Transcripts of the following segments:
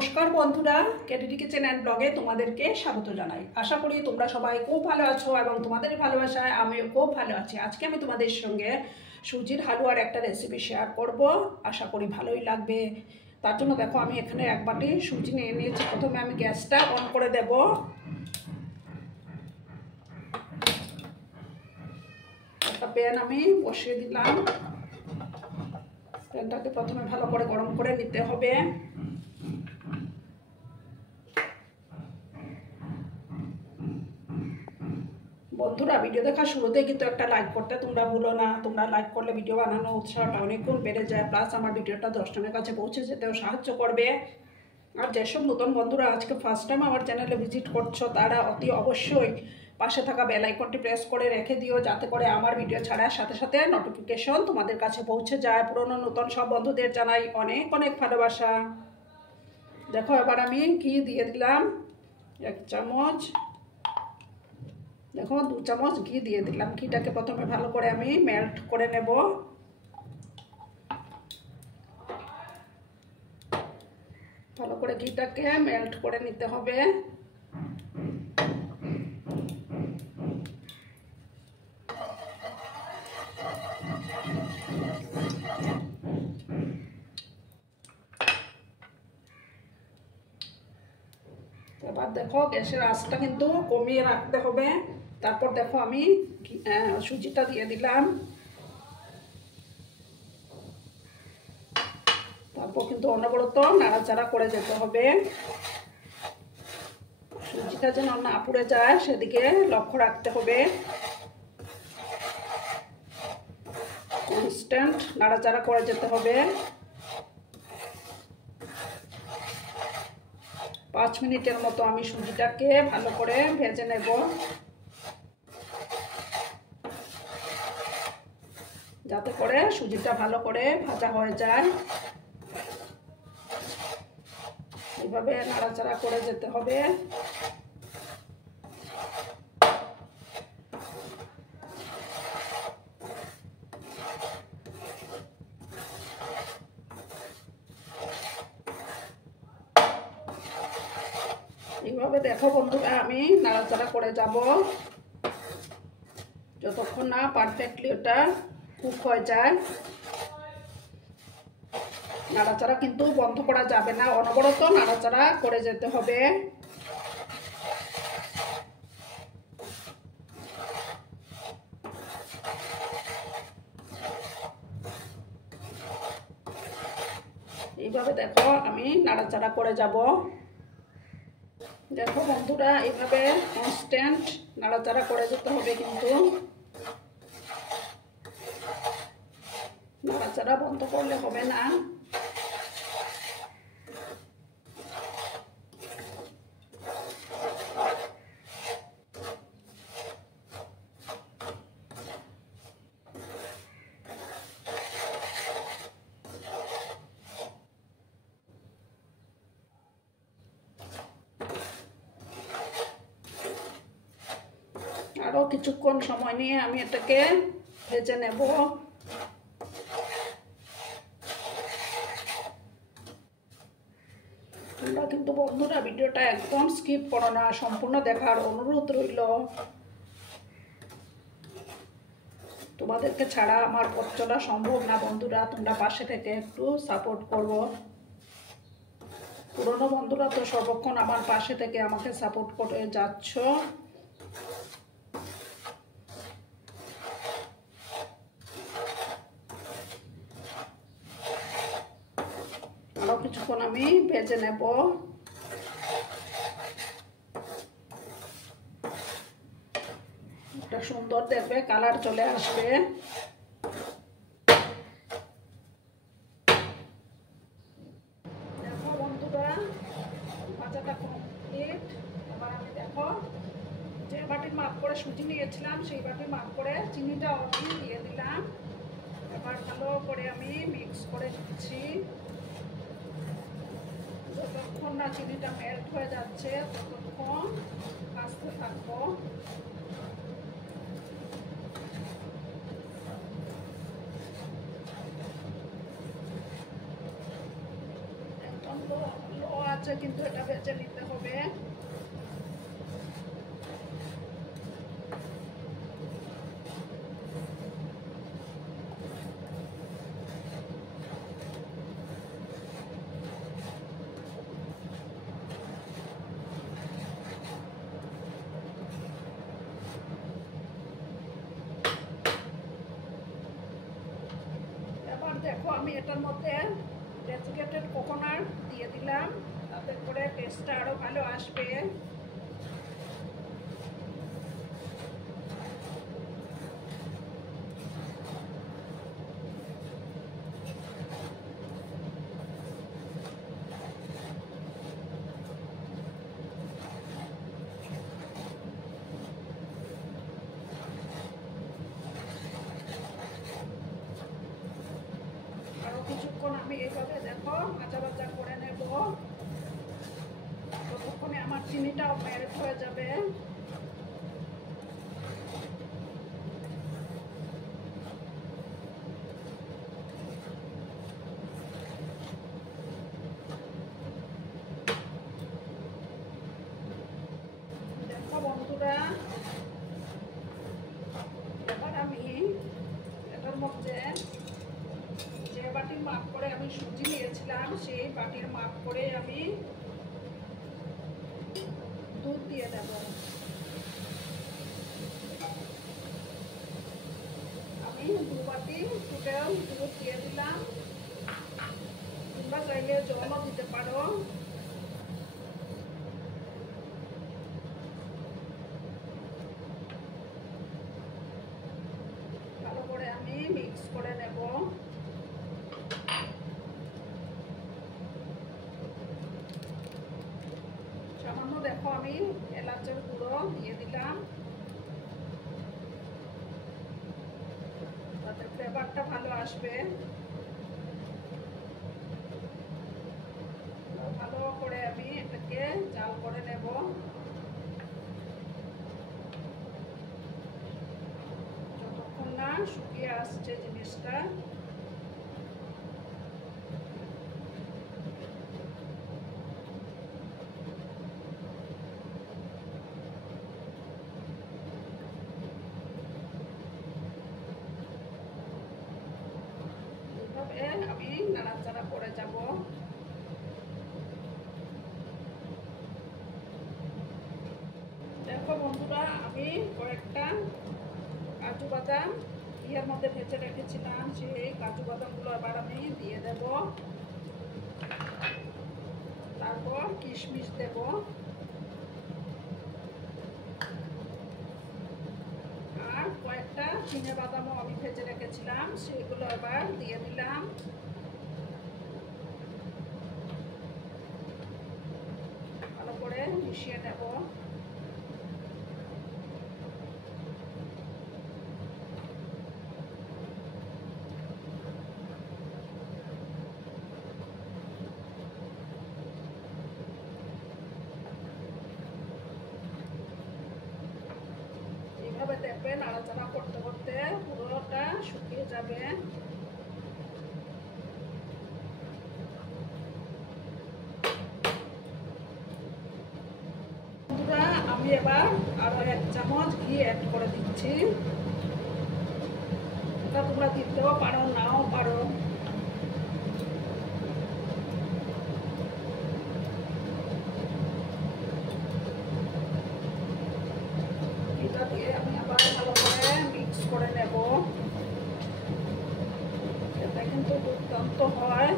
নমস্কার বন্ধুরা, KDD kitchen and ব্লগে তোমাদেরকে স্বাগত জানাই। আশা করি তোমরা সবাই খুব ভালো আছো এবং তোমাদের ভালোবাসায় আমিও খুব ভালো আছি। আজকে আমি তোমাদের সঙ্গে সুজির হালুয়ার একটা রেসিপি শেয়ার করব। আশা করি ভালোই লাগবে। তার জন্য দেখো আমি এখানে এক বাটি সুজি নিয়ে নিয়েছি। প্রথমে আমি গ্যাসটা অন করে দেব। একটা প্যান আমি বসিয়ে দিলাম। প্যানটাকে প্রথমে ভালো করে গরম করে নিতে হবে। বন্ধুরা, ভিডিও দেখার শুরুতেই কিন্তু একটা লাইক করতে তোমরা ভুলো না। তোমরা লাইক করলে ভিডিও বানানোর উৎসাহটা অনেক গুণ বেড়ে যায়, প্লাস আমার ভিডিওটা 10 জনের কাছে পৌঁছে যেতেও সাহায্য করবে। আর যেসব নতুন বন্ধুরা আজকে ফার্স্ট টাইম আমার চ্যানেলে ভিজিট করছো, তারা অতি অবশ্যই পাশে থাকা বেল আইকনটি প্রেস করে রেখে দিও, যাতে করে আমার ভিডিও ছাড়ার সাথে সাথে নোটিফিকেশন তোমাদের কাছে পৌঁছে যায়। পুরনো নতুন সব বন্ধুদের জানাই অনেক অনেক ভালোবাসা। দেখো এবার আমি ঘি দিয়ে দিলাম 1 চামচ। দেখো 2 চামচ ঘি দিয়ে দিলাম। ঘিটাকে প্রথমে ভালো করে আমি মেল্ট করে নেব। ভালো করে ঘিটাকে মেল্ট করে নিতে হবে। এবার দেখো গ্যাসের আঁচটা কিন্তু কমিয়ে রাখতে হবে। তারপর দেখো আমি সুজিটা দিয়ে দিলাম। তারপর কিন্তু অনবরত নাড়াচাড়া করে যেতে হবে। সুজিটা যেন না পুড়ে যায় সেদিকে লক্ষ্য রাখতে হবে। কনস্ট্যান্ট নাড়াচাড়া করে যেতে হবে। 5 মিনিটের মতো আমি সুজিটাকে ভালো করে ভেজে নেব। যাতে করে সুজিটা ভালো করে ভাজা হয়ে যায়, এইভাবে নাড়াচাড়া করে যেতে হবে। এইভাবে দেখো বন্ধুরা আমি নাড়াচাড়া করে যাব যতক্ষণ না পারফেক্টলি ওটা কুক হয়ে যায়। নাড়াচাড়া কিন্তু বন্ধ করা যাবে না, অনবরত নাড়াচাড়া করে যেতে হবে। এইভাবে দেখো আমি নাড়াচাড়া করে যাব। দেখো বন্ধুরা এইভাবে কনস্ট্যান্ট নাড়াচাড়া করে যেতে হবে, কিন্তু নাড়াচাড়া বন্ধ করলে হবে না। আরো কিছুক্ষণ সময় নিয়ে আমি এটাকে ভেজে নেব। তোমরা কিন্তু বন্ধুরা ভিডিওটা একদম স্কিপ করো না, সম্পূর্ণ দেখার অনুরোধ রইল। তোমাদেরকে ছাড়া আমার পথ চলা সম্ভব না বন্ধুরা, তোমরা পাশে থেকে একটু সাপোর্ট করবো। পুরনো বন্ধুরা তো সর্বক্ষণ আমার পাশে থেকে আমাকে সাপোর্ট করে যাচ্ছ। আরো কিছুক্ষণ আমি ভেজে নেব। একটা সুন্দর দেখবে কালার চলে আসবে। দেখো বন্ধুরা ভাজাটা কমপ্লিট। এবার আমি দেখো যে বাটির মাপ করে সুজি নিয়েছিলাম সেই বাটির মাপ করে চিনিটা আমি দিয়ে দিলাম। এবার ভালো করে আমি মিক্স করে দিচ্ছি। যতক্ষণ না চিনিটা মেল্ট হয়ে যাচ্ছে ততক্ষণ ভাজতে থাকবো। একদম লো আছে কিন্তু এটা ভেজে নিতে হবে। এবার দেখো আমি এটার মধ্যে ডেসিকেটেড কোকোনাট দিয়ে দিলাম, তাতে করে টেস্টটা আরো ভালো আসবে। কিছুক্ষণ আমি এইভাবে দেখো ভাজা ভাজা করে নেব, ততক্ষণে আমার চিনিটাও মেল্ট হয়ে যাবে। দেখো বন্ধুরা, এবার আমি এটার মধ্যে যে বাটির মাপ করে আমি সুজি নিয়েছিলাম সেই বাটির মাপ করে আমি দুধ দিয়ে দেব। আমি 2 বাটি টোটাল দুধ দিয়ে দিলাম, তোমরা চাইলে জলও দিতে পারো। ভালো করে আমি মিক্স করে নেব। সামান্য দেখো আমি এলাচের গুঁড়ো দিয়ে দিলাম, তাতে ফ্লেভারটা ভালো আসবে। ভালো করে আমি এটাকে জাল করে নেব। যতক্ষণ না শুকিয়ে আসছে জিনিসটা। আমি নাড়াচাড়া করে যাব। দেখো বন্ধুরা, আমি কয়েকটা কাজু বাদাম ইয়ের মধ্যে ভেজে রেখেছিলাম, সেই কাজু বাদামগুলো এবার আমি দিয়ে দেব। তারপর কিশমিশ দেব, আর কয়েকটা চিনে বাদামও আমি ভেজে রেখেছিলাম সেগুলো এবার দিয়ে দিলাম। ভালো করে মিশিয়ে নেব। এইভাবে দেখবে নাড়াচাড়া করতে করতে পুরোটা শুকিয়ে যাবে। বন্ধুরা, আমি এবার আরো 1 চামচ ঘি অ্যাড করে দিচ্ছি। এটা তোমরা দিতেও পারো, নাও পারো। এটা দিয়ে আমি আবার ভালো করে মিক্স করে নেব। এটা কিন্তু দুর্দান্ত হয়।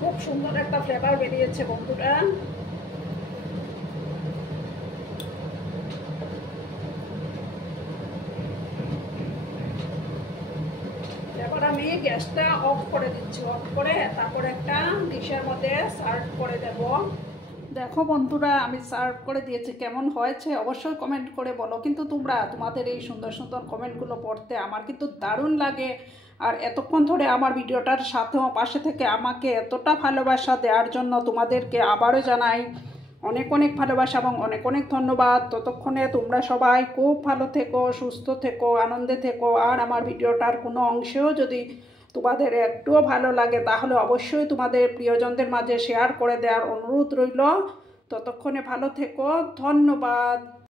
খুব সুন্দর একটা ফ্লেভার বেরিয়েছে বন্ধুরা। এবার আমি গ্যাসটা অফ করে দিচ্ছি। অফ করে তারপর একটা ডিশের মধ্যে সার্ভ করে দেব। দেখো বন্ধুরা, আমি সার্ভ করে দিয়েছি, কেমন হয়েছে অবশ্যই কমেন্ট করে বলো। কিন্তু তোমাদের এই সুন্দর সুন্দর কমেন্টগুলো পড়তে আমার কিন্তু দারুণ লাগে। আর এতক্ষণ ধরে আমার ভিডিওটার সাথেও পাশে থেকে আমাকে এতটা ভালোবাসা দেওয়ার জন্য তোমাদেরকে আবারও জানাই অনেক অনেক ভালোবাসা এবং অনেক অনেক ধন্যবাদ। ততক্ষণে তোমরা সবাই খুব ভালো থেকো, সুস্থ থেকো, আনন্দে থেকো। আর আমার ভিডিওটার কোনো অংশেও যদি তোমাদের একটুও ভালো লাগে তাহলে অবশ্যই তোমাদের প্রিয়জনদের মাঝে শেয়ার করে দেওয়ার অনুরোধ রইল। ততক্ষণে ভালো থেকো, ধন্যবাদ।